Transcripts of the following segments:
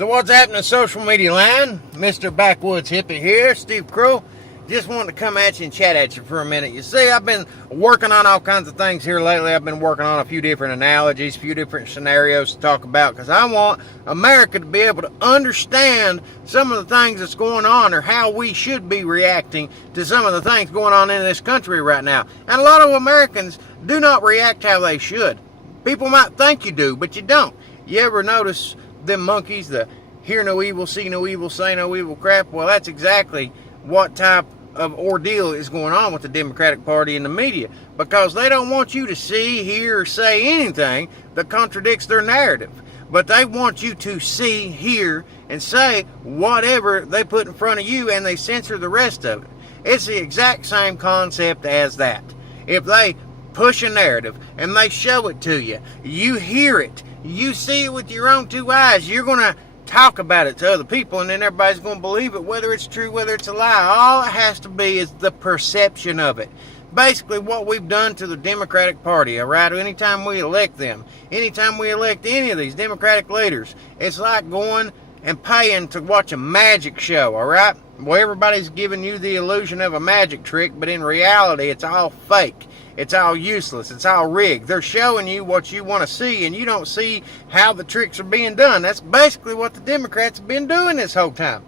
So what's happening, social media land? Mr. Backwoods Hippie here, Steve Crow. Just wanted to come at you and chat at you for a minute. You see, I've been working on all kinds of things here lately. I've been working on a few different analogies, a few different scenarios to talk about, because I want America to be able to understand some of the things that's going on, or how we should be reacting to some of the things going on in this country right now. And a lot of Americans do not react how they should. People might think you do, but you don't. You ever notice them monkeys, the hear no evil, see no evil, say no evil crap? Well, that's exactly what type of ordeal is going on with the Democratic Party and the media, because they don't want you to see, hear, or say anything that contradicts their narrative. But they want you to see, hear, and say whatever they put in front of you, and they censor the rest of it. It's the exact same concept as that. If they push a narrative and they show it to you, you hear it, you see it with your own two eyes, you're going to talk about it to other people, and then everybody's going to believe it, whether it's true, whether it's a lie. All it has to be is the perception of it. Basically, what we've done to the Democratic Party, all right, anytime we elect them, anytime we elect any of these Democratic leaders, it's like going and paying to watch a magic show, all right? Well, everybody's giving you the illusion of a magic trick, but in reality, it's all fake. It's all useless. It's all rigged. They're showing you what you want to see, and you don't see how the tricks are being done. That's basically what the Democrats have been doing this whole time.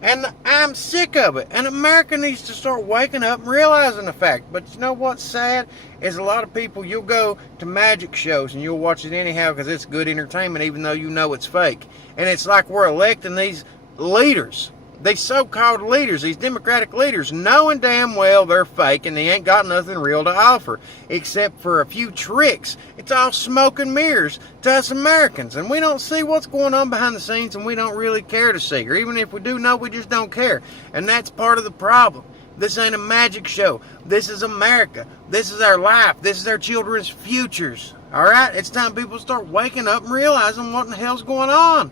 And I'm sick of it. And America needs to start waking up and realizing the fact. But you know what's sad? Is a lot of people, you'll go to magic shows and you'll watch it anyhow because it's good entertainment, even though you know it's fake. And it's like we're electing these leaders. These so-called leaders, these Democratic leaders, knowing damn well they're fake and they ain't got nothing real to offer except for a few tricks. It's all smoke and mirrors to us Americans, and we don't see what's going on behind the scenes, and we don't really care to see, or even if we do know, we just don't care. And that's part of the problem. This ain't a magic show. This is America. This is our life. This is our children's futures. All right? It's time people start waking up and realizing what in the hell's going on.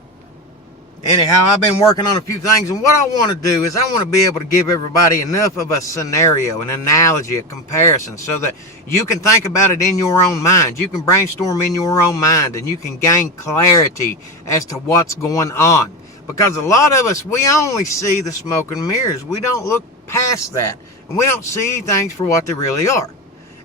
Anyhow, I've been working on a few things, and what I want to do is I want to be able to give everybody enough of a scenario, an analogy, a comparison, so that you can think about it in your own mind. You can brainstorm in your own mind, and you can gain clarity as to what's going on. Because a lot of us, we only see the smoke and mirrors. We don't look past that, and we don't see things for what they really are.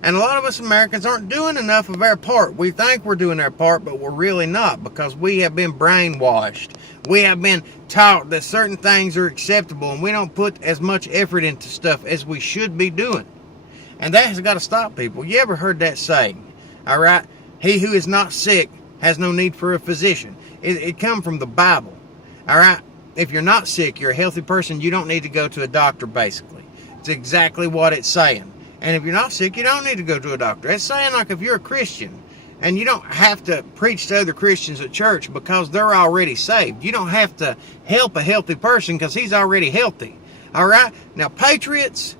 And a lot of us Americans aren't doing enough of our part. We think we're doing our part, but we're really not, because we have been brainwashed. We have been taught that certain things are acceptable, and we don't put as much effort into stuff as we should be doing. And that has got to stop, people. You ever heard that saying? All right? He who is not sick has no need for a physician. It comes from the Bible. All right? If you're not sick, you're a healthy person, you don't need to go to a doctor, basically. It's exactly what it's saying. And if you're not sick, you don't need to go to a doctor. It's saying, like, if you're a Christian, and you don't have to preach to other Christians at church because they're already saved. You don't have to help a healthy person because he's already healthy. All right? Now, Patriots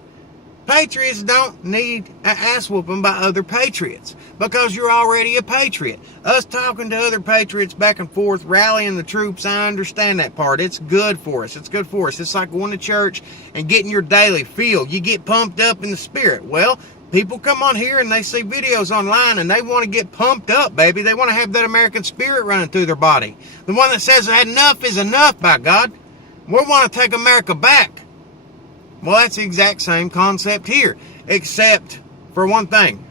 don't need an ass whooping by other patriots because you're already a patriot. Us talking to other patriots back and forth, rallying the troops, I understand that part. It's good for us. It's good for us. It's like going to church and getting your daily feel. You get pumped up in the spirit. Well, people come on here and they see videos online and they want to get pumped up, baby. They want to have that American spirit running through their body. The one that says that enough is enough, by God. We want to take America back. Well, that's the exact same concept here, except for one thing.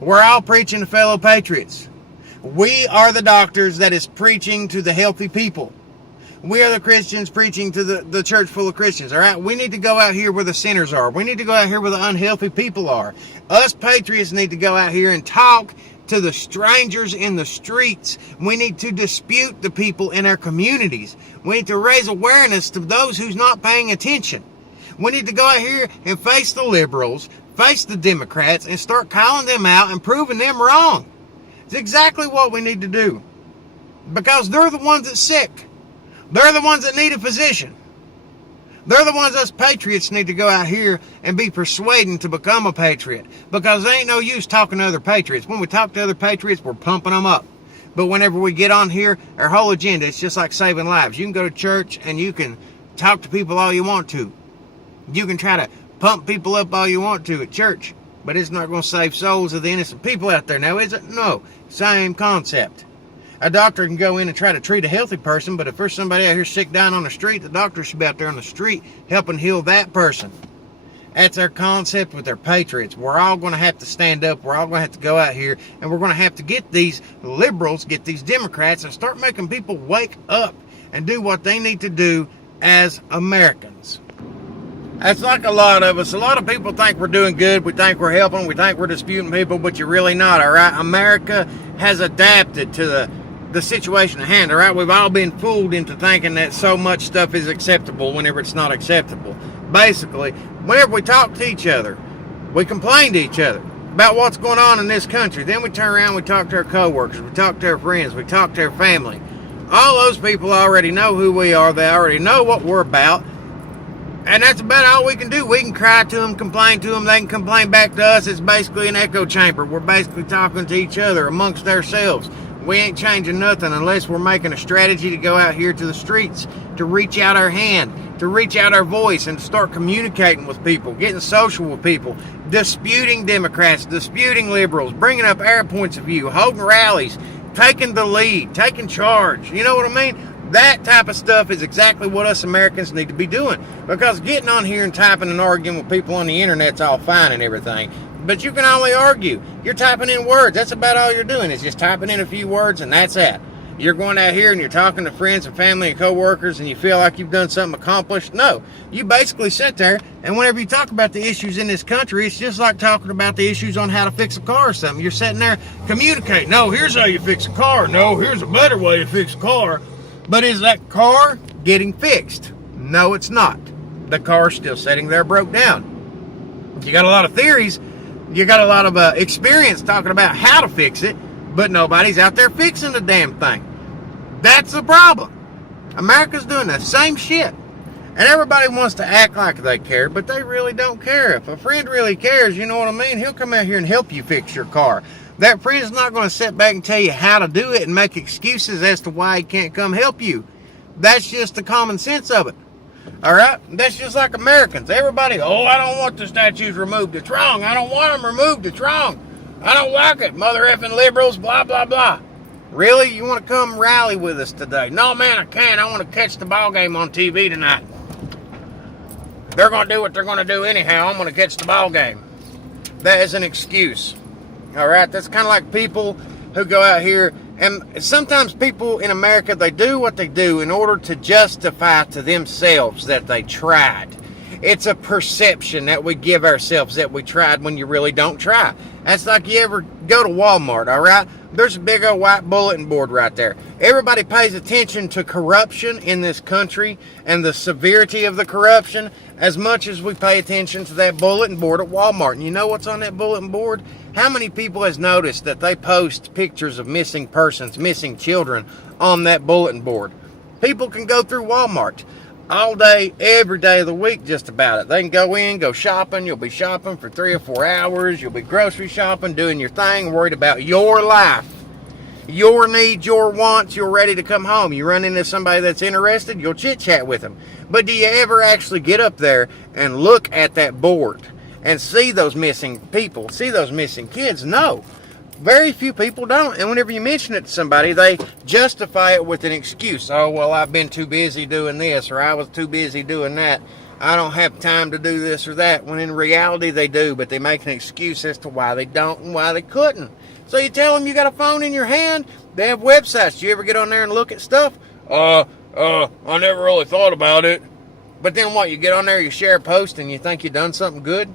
We're all preaching to fellow patriots. We are the doctors that is preaching to the healthy people. We are the Christians preaching to the church full of Christians, all right? We need to go out here where the sinners are. We need to go out here where the unhealthy people are. Us patriots need to go out here and talk to the strangers in the streets. We need to dispute the people in our communities. We need to raise awareness to those who's not paying attention. We need to go out here and face the liberals, face the Democrats, and start calling them out and proving them wrong. It's exactly what we need to do. Because they're the ones that's sick. They're the ones that need a physician. They're the ones us patriots need to go out here and be persuading to become a patriot. Because there ain't no use talking to other patriots. When we talk to other patriots, we're pumping them up. But whenever we get on here, our whole agenda, it's just like saving lives. You can go to church and you can talk to people all you want to. You can try to pump people up all you want to at church, but it's not going to save souls of the innocent people out there now, is it? No. Same concept. A doctor can go in and try to treat a healthy person, but if there's somebody out here sick down on the street, the doctor should be out there on the street helping heal that person. That's our concept with our Patriots. We're all going to have to stand up. We're all going to have to go out here, and we're going to have to get these liberals, get these Democrats, and start making people wake up and do what they need to do as Americans. That's like a lot of us. A lot of people think we're doing good. We think we're helping. We think we're disputing people, but you're really not, all right? America has adapted to the situation at hand, all right? We've all been fooled into thinking that so much stuff is acceptable whenever it's not acceptable. Basically, whenever we talk to each other, we complain to each other about what's going on in this country. Then we turn around, we talk to our coworkers, we talk to our friends, we talk to our family. All those people already know who we are. They already know what we're about. And that's about all we can do. We can cry to them, complain to them. They can complain back to us. It's basically an echo chamber. We're basically talking to each other amongst ourselves. We ain't changing nothing unless we're making a strategy to go out here to the streets, to reach out our hand, to reach out our voice, and to start communicating with people, getting social with people, disputing Democrats, disputing liberals, bringing up our points of view, holding rallies, taking the lead, taking charge. You know what I mean? That type of stuff is exactly what us Americans need to be doing. Because getting on here and typing and arguing with people on the internet's all fine and everything. But you can only argue. You're typing in words. That's about all you're doing, is just typing in a few words, and that's it. You're going out here and you're talking to friends and family and coworkers and you feel like you've done something accomplished. No. You basically sit there, and whenever you talk about the issues in this country, it's just like talking about the issues on how to fix a car or something. You're sitting there communicating. No, here's how you fix a car. No, here's a better way to fix a car. But is that car getting fixed? No, it's not. The car's still sitting there broke down. You got a lot of theories. You got a lot of experience talking about how to fix it, but nobody's out there fixing the damn thing. That's the problem. America's doing the same shit. And everybody wants to act like they care, but they really don't care. If a friend really cares, you know what I mean? He'll come out here and help you fix your car. That friend's not going to sit back and tell you how to do it and make excuses as to why he can't come help you. That's just the common sense of it. All right? That's just like Americans. Everybody, oh, I don't want the statues removed. It's wrong. I don't want them removed. It's wrong. I don't like it. Mother effing liberals, blah, blah, blah. Really? You want to come rally with us today? No, man, I can't. I want to catch the ball game on TV tonight. They're going to do what they're going to do anyhow. I'm going to catch the ball game. That is an excuse. All right? That's kind of like people who go out here, and sometimes people in America, they do what they do in order to justify to themselves that they tried. It's a perception that we give ourselves that we tried when you really don't try. That's like you ever go to Walmart, all right? There's a big old white bulletin board right there. Everybody pays attention to corruption in this country and the severity of the corruption as much as we pay attention to that bulletin board at Walmart. And you know what's on that bulletin board? How many people has noticed that they post pictures of missing persons, missing children on that bulletin board? People can go through Walmart all day, every day of the week, just about it. They can go in, go shopping. You'll be shopping for 3 or 4 hours. You'll be grocery shopping, doing your thing, worried about your life, your needs, your wants. You're ready to come home. You run into somebody that's interested, you'll chit-chat with them. But do you ever actually get up there and look at that board and see those missing people, see those missing kids? No. Very few people don't. And whenever you mention it to somebody, they justify it with an excuse. Oh, well, I've been too busy doing this, or I was too busy doing that. I don't have time to do this or that. When in reality, they do, but they make an excuse as to why they don't and why they couldn't. So you tell them you got a phone in your hand. They have websites. Do you ever get on there and look at stuff? I never really thought about it. But then what? You get on there, you share a post, and you think you've done something good?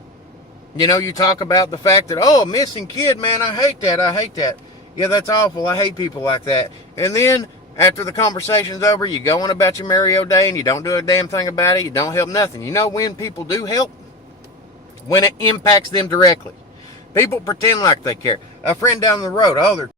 You know, you talk about the fact that, oh, a missing kid, man, I hate that, I hate that. Yeah, that's awful, I hate people like that. And then, after the conversation's over, you go on about your Mario Day and you don't do a damn thing about it, you don't help nothing. You know when people do help? When it impacts them directly. People pretend like they care. A friend down the road, oh, they're